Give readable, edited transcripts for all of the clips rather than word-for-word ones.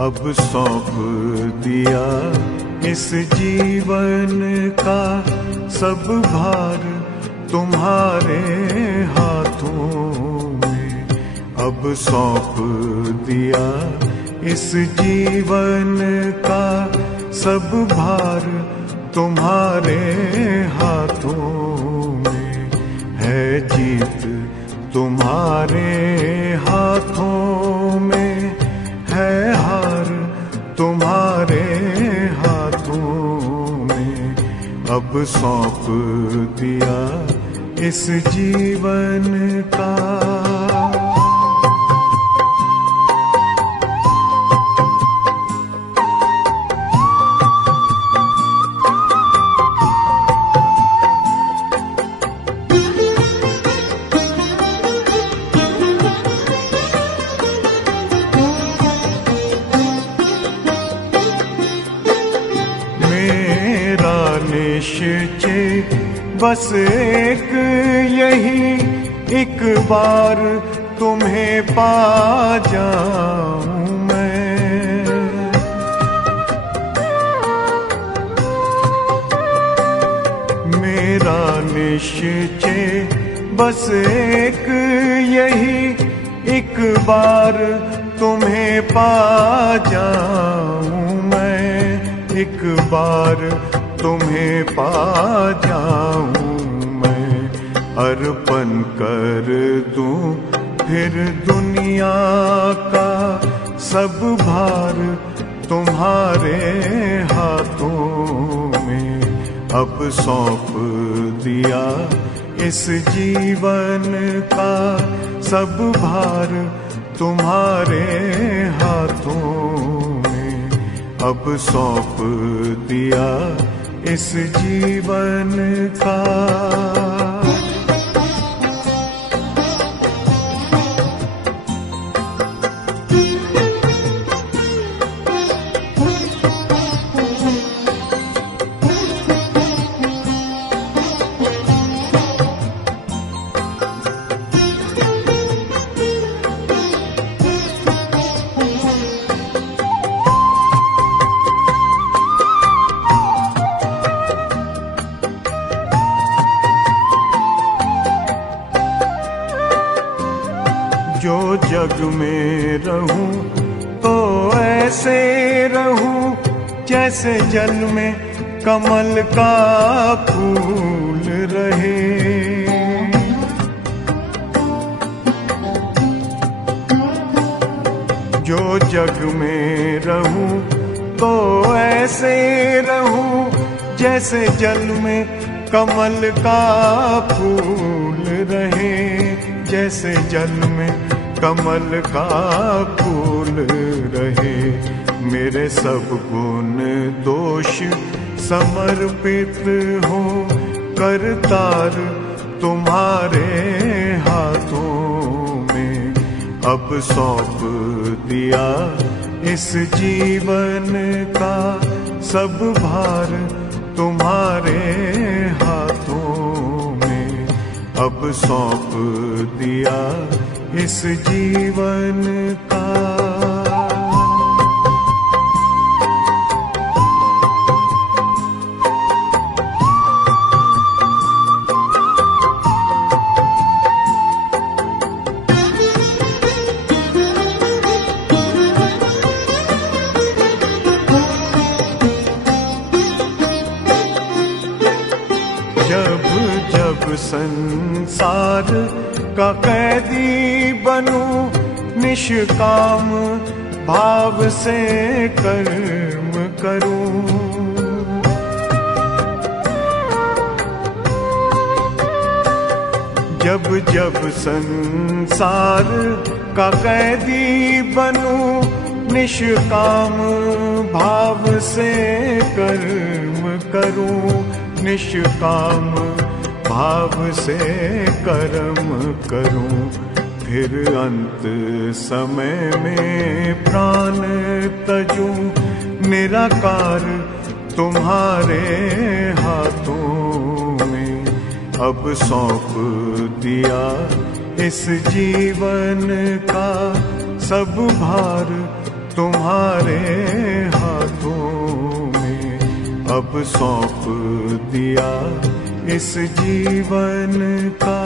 अब सौंप दिया इस जीवन का सब भार तुम्हारे हाथों में। अब सौंप दिया इस जीवन का सब भार तुम्हारे हाथों में। है जीत तुम्हारे हाथों में, है हार तुम्हारे हाथों में। अब सौंप दिया इस जीवन का। निश्चय बस एक यही, एक बार तुम्हें पा जाऊं मैं। मेरा निश्चय बस एक यही, एक बार तुम्हें पा जाऊं मैं। एक बार तुम्हें पा जाऊं मैं। अर्पण कर दूं फिर दुनिया का सब भार तुम्हारे हाथों में। अब सौंप दिया इस जीवन का सब भार तुम्हारे हाथों में। अब सौंप दिया इस जीवन का। जो जग में रहूं तो ऐसे रहूं जैसे जल में कमल का फूल रहे। जो जग में रहूं तो ऐसे रहूं जैसे जल में कमल का फूल रहे। जैसे जल में कमल का फूल रहे। मेरे सब गुण दोष समर्पित हो करतार तुम्हारे हाथों में। अब सौंप दिया इस जीवन का सब भार तुम्हारे हाथों में। अब सौंप दिया इस जीवन का। जब जब संसार का कैदी बनूं, निष्काम भाव से कर्म करूं। जब जब संसार का कैदी बनूं, निष्काम भाव से कर्म करूं। निष्काम भाव से कर्म करूं। फिर अंत समय में प्राण तजूं, निराकार तुम्हारे हाथों में। अब सौंप दिया इस जीवन का सब भार तुम्हारे हाथों में अब सौंप दिया इस जीवन का।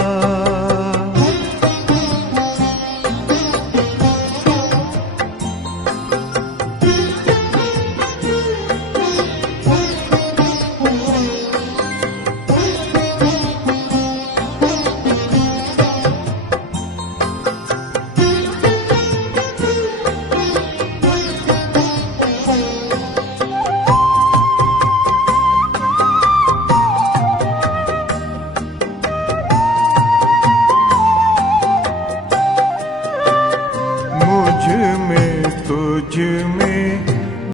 मुझ में तुझ में